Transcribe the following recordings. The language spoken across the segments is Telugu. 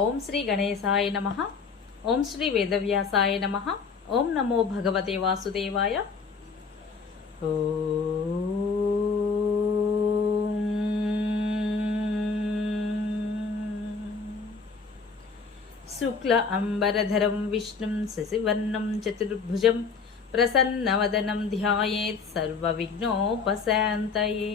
ఓం శ్రీ గణేశాయ నమ. ఓం శ్రీ వేదవ్యాసాయ నమ. ఓం నమో భగవతే వాసుదేవాయ. శుక్ల అంబరధరం విష్ణుం శశివర్ణం చతుర్భుజం ప్రసన్నవదనం ధ్యాయేత్ సర్వవిఘ్నోపశాంతయే.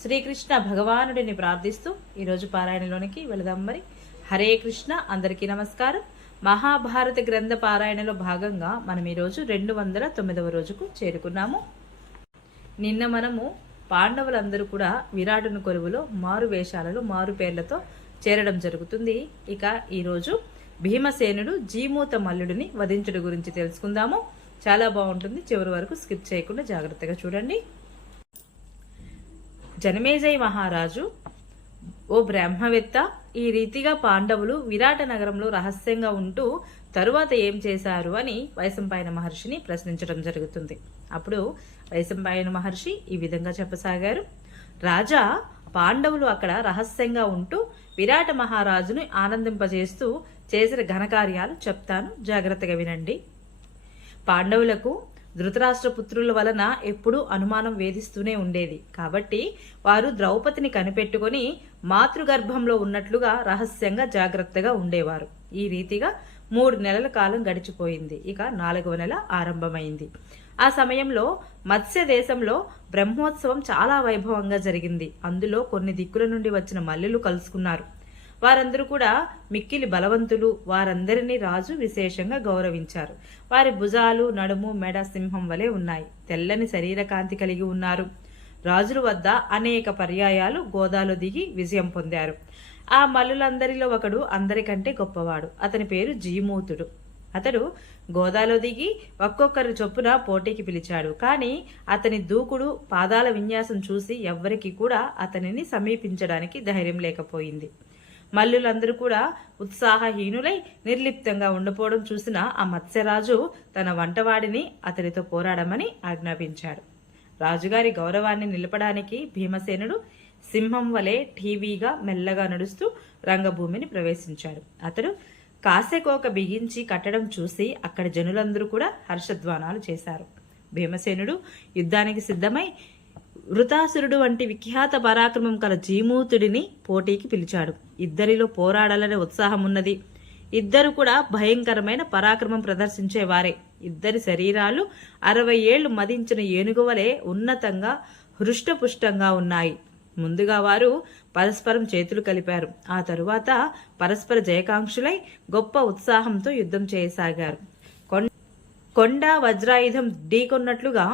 శ్రీకృష్ణ భగవానుడిని ప్రార్థిస్తూ ఈరోజు పారాయణలోనికి వెళదాం మరి. హరే కృష్ణ అందరికీ నమస్కారం. మహాభారత గ్రంథ పారాయణలో భాగంగా మనం ఈరోజు రెండు వందల తొమ్మిదవ రోజుకు చేరుకున్నాము. నిన్న మనము పాండవులందరూ కూడా విరాటును కొలువులో మారు వేషాలలో మారు పేర్లతో చేరడం జరుగుతుంది. ఇక ఈరోజు భీమసేనుడు జీమూత మల్లుడిని వధించడం గురించి తెలుసుకుందాము. చాలా బాగుంటుంది. చివరి వరకు స్కిప్ చేయకుండా జాగ్రత్తగా చూడండి. జనమేజయ మహారాజు ఓ బ్రహ్మవేత్త ఈ రీతిగా పాండవులు విరాట నగరంలో రహస్యంగా ఉంటూ తరువాత ఏం చేశారు అని వైశంపాయన మహర్షిని ప్రశ్నించడం జరుగుతుంది. అప్పుడు వైశంపాయన మహర్షి ఈ విధంగా చెప్పసాగారు. రాజా పాండవులు అక్కడ రహస్యంగా ఉంటూ విరాట మహారాజును ఆనందింపజేస్తూ చేసిన ఘనకార్యాలు చెప్తాను. జాగ్రత్తగా వినండి. పాండవులకు ధృతరాష్ట్ర పుత్రుల వలన ఎప్పుడూ అనుమానం వేధిస్తూనే ఉండేది. కాబట్టి వారు ద్రౌపదిని కనిపెట్టుకొని మాతృగర్భంలో ఉన్నట్లుగా రహస్యంగా జాగ్రత్తగా ఉండేవారు. ఈ రీతిగా మూడు నెలల కాలం గడిచిపోయింది. ఇక నాలుగవ నెల ఆరంభమైంది. ఆ సమయంలో మత్స్య దేశంలో బ్రహ్మోత్సవం చాలా వైభవంగా జరిగింది. అందులో కొన్ని దిక్కుల నుండి వచ్చిన మల్లెలు కలుసుకున్నారు. వారందరూ కూడా మిక్కిలి బలవంతులు వారందరినీ రాజు విశేషంగా గౌరవించారు. వారి భుజాలు నడుము మెడ సింహం వలె ఉన్నాయి. తెల్లని శరీర కాంతి కలిగి ఉన్నారు. రాజుల వద్ద అనేక పర్యాయాలు గోదాలో దిగి విజయం పొందారు. ఆ మల్లులందరిలో ఒకడు అందరికంటే గొప్పవాడు. అతని పేరు జీమూతుడు. అతడు గోదాలో దిగి ఒక్కొక్కరి చొప్పున పోటీకి పిలిచాడు. కానీ అతని దూకుడు పాదాల విన్యాసం చూసి ఎవ్వరికి కూడా అతనిని సమీపించడానికి ధైర్యం లేకపోయింది. మల్లులందరూ కూడా ఉత్సాహహీనులై నిర్లిప్తంగా ఉండిపోవడం చూసిన ఆ మత్స్యరాజు తన వంటవాడిని అతనితో పోరాడమని ఆజ్ఞాపించాడు. రాజుగారి గౌరవాన్ని నిలపడానికి భీమసేనుడు సింహం వలె టీవీగా మెల్లగా నడుస్తూ రంగభూమిని ప్రవేశించాడు. అతడు కాసేకోక బిగించి కట్టడం చూసి అక్కడి జనులందరూ కూడా హర్షధ్వానాలు చేశారు. భీమసేనుడు యుద్ధానికి సిద్ధమై వృతాసురుడు వంటి విఖ్యాత పరాక్రమం కల జీమూతుడిని పోటీకి పిలిచాడు. ఇద్దరిలో పోరాడాలనే ఉత్సాహం ఉన్నది. ఇద్దరు కూడా భయంకరమైన పరాక్రమం ప్రదర్శించేవారే. ఇద్దరి శరీరాలు అరవై ఏళ్ళు మదించిన ఏనుగువలే ఉన్నతంగా హృష్టపుష్టంగా ఉన్నాయి. ముందుగా వారు పరస్పరం చేతులు కలిపారు. ఆ తరువాత పరస్పర జయకాంక్షులై గొప్ప ఉత్సాహంతో యుద్ధం చేయసాగారు. కొండ వజ్రాయుధం ఢీకొన్నట్లుగా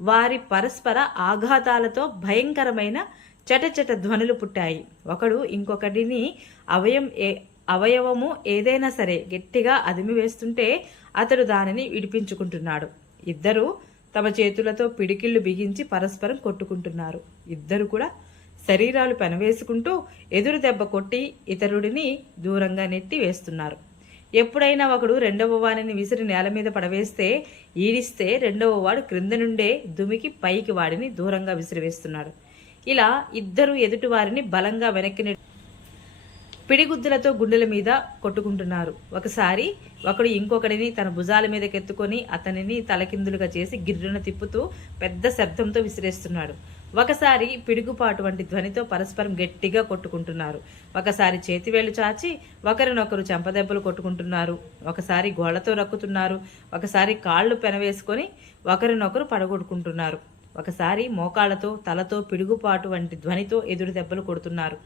వారి పరస్పర ఆఘాతాలతో భయంకరమైన చటచట ధ్వనులు పుట్టాయి. ఒకడు ఇంకొకటిని అవయం ఏ అవయవము ఏదైనా సరే గట్టిగా అదిమి వేస్తుంటే అతడు దానిని విడిపించుకుంటున్నాడు. ఇద్దరు తమ చేతులతో పిడికిళ్ళు బిగించి పరస్పరం కొట్టుకుంటున్నారు. ఇద్దరు కూడా శరీరాలు పెనవేసుకుంటూ ఎదురు దెబ్బ కొట్టి ఇతరుడిని దూరంగా నెట్టి వేస్తున్నారు. ఎప్పుడైనా ఒకడు రెండవ వాడిని విసిరి నేల మీద పడవేస్తే ఈడిస్తే రెండవ వాడు క్రింద నుండే దుమికి పైకి వాడిని దూరంగా విసిరివేస్తున్నాడు ఇలా ఇద్దరు ఎదుటి వారిని బలంగా వెనక్కి పిడిగుద్దులతో గుండెల మీద కొట్టుకుంటున్నారు. ఒకసారి ఒకడు ఇంకొకడిని తన భుజాల మీదకెత్తుకొని అతనిని తలకిందులుగా చేసి గిర్రున తిప్పుతూ పెద్ద శబ్దంతో విసిరేస్తున్నాడు. ఒకసారి పిడుగుపాటు వంటి ధ్వనితో పరస్పరం గట్టిగా కొట్టుకుంటున్నారు. ఒకసారి చేతివేళ్ళు చాచి ఒకరినొకరు చెంపదెబ్బలు కొట్టుకుంటున్నారు. ఒకసారి గోళ్ళతో రక్కుతున్నారు ఒకసారి కాళ్ళు పెనవేసుకొని ఒకరినొకరు పడగొట్టుకుంటున్నారు. ఒకసారి మోకాళ్ళతో తలతో పిడుగుపాటు వంటి ధ్వనితో ఎదురు దెబ్బలు కొడుతున్నారు.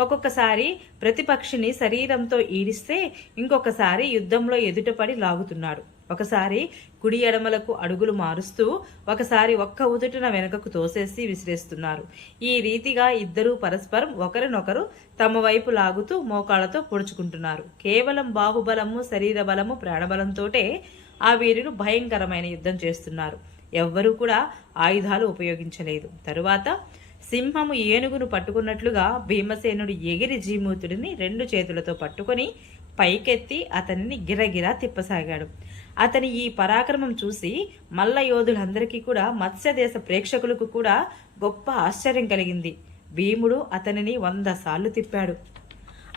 ఒక్కొక్కసారి ప్రతిపక్షిని శరీరంతో ఈడిస్తే ఇంకొకసారి యుద్ధంలో ఎదుటపడి లాగుతున్నాడు. ఒకసారి కుడి ఎడమలకు అడుగులు మారుస్తూ ఒకసారి ఒక్క ఉదుటిన వెనుకకు తోసేసి విసిరేస్తున్నారు. ఈ రీతిగా ఇద్దరూ పరస్పరం ఒకరినొకరు తమ వైపు లాగుతూ మోకాళ్ళతో పొడుచుకుంటున్నారు. కేవలం బాహుబలము శరీర బలము ప్రాణబలంతోటే ఆ వీరులు భయంకరమైన యుద్ధం చేస్తున్నారు. ఎవ్వరూ కూడా ఆయుధాలు ఉపయోగించలేదు. తరువాత సింహము ఏనుగును పట్టుకున్నట్లుగా భీమసేనుడు ఎగిరి జీమూతుడిని రెండు చేతులతో పట్టుకొని పైకెత్తి అతనిని గిరగిరా తిప్పసాగాడు. అతని ఈ పరాక్రమం చూసి మల్ల యోధులందరికీ కూడా మత్స్యదేశ ప్రేక్షకులకు కూడా గొప్ప ఆశ్చర్యం కలిగింది. భీముడు అతనిని వంద సార్లు తిప్పాడు.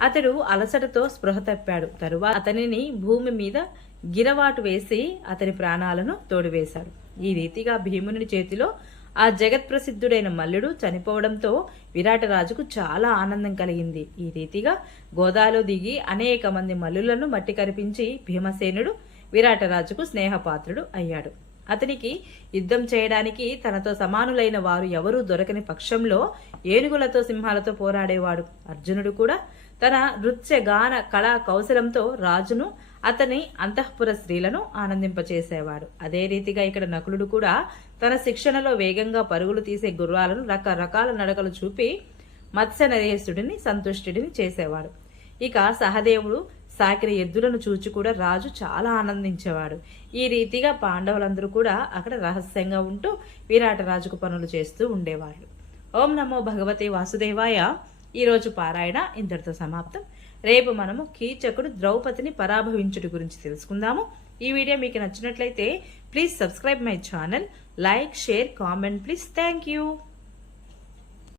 అతడు అలసటతో స్పృహ తప్పాడు. తరువాత అతనిని భూమి మీద గిరవాటు వేసి అతని ప్రాణాలను తోడివేశాడు. ఈ రీతిగా భీముని చేతిలో ఆ జగత్ప్రసిద్ధుడైన మల్లుడు చనిపోవడంతో విరాటరాజుకు చాలా ఆనందం కలిగింది. ఈ రీతిగా గోదాలో దిగి అనేక మంది మల్లులను మట్టి కరిపించి భీమసేనుడు విరాటరాజుకు స్నేహపాత్రుడు అయ్యాడు. అతనికి యుద్ధం చేయడానికి తనతో సమానులైన వారు ఎవరూ దొరకని పక్షంలో ఏనుగులతో సింహాలతో పోరాడేవాడు. అర్జునుడు కూడా తన నృత్య గాన కళా కౌశలంతో రాజును అతని అంతఃపుర స్త్రీలను ఆనందింపచేసేవాడు. అదే రీతిగా ఇక్కడ నకులుడు కూడా తన శిక్షణలో వేగంగా పరుగులు తీసే గుర్రాలను రకరకాల నడకలు చూపి మత్స్య నరేశుడిని సంతుష్టుడిని చేసేవాడు. ఇక సహదేవుడు సాకిన ఎద్దులను చూచి కూడా రాజు చాలా ఆనందించేవాడు. ఈ రీతిగా పాండవులందరూ కూడా అక్కడ రహస్యంగా ఉంటూ విరాట రాజుకు పనులు చేస్తూ ఉండేవాళ్ళు ఓం నమో భగవతే వాసుదేవాయ. ఈరోజు పారాయణ ఇంతటితో సమాప్తం. రేపు మనము కీచకుడు ద్రౌపదిని పరాభవించుట గురించి తెలుసుకుందాము. ఈ వీడియో మీకు నచ్చినట్లయితే please subscribe my channel like share comment please thank you.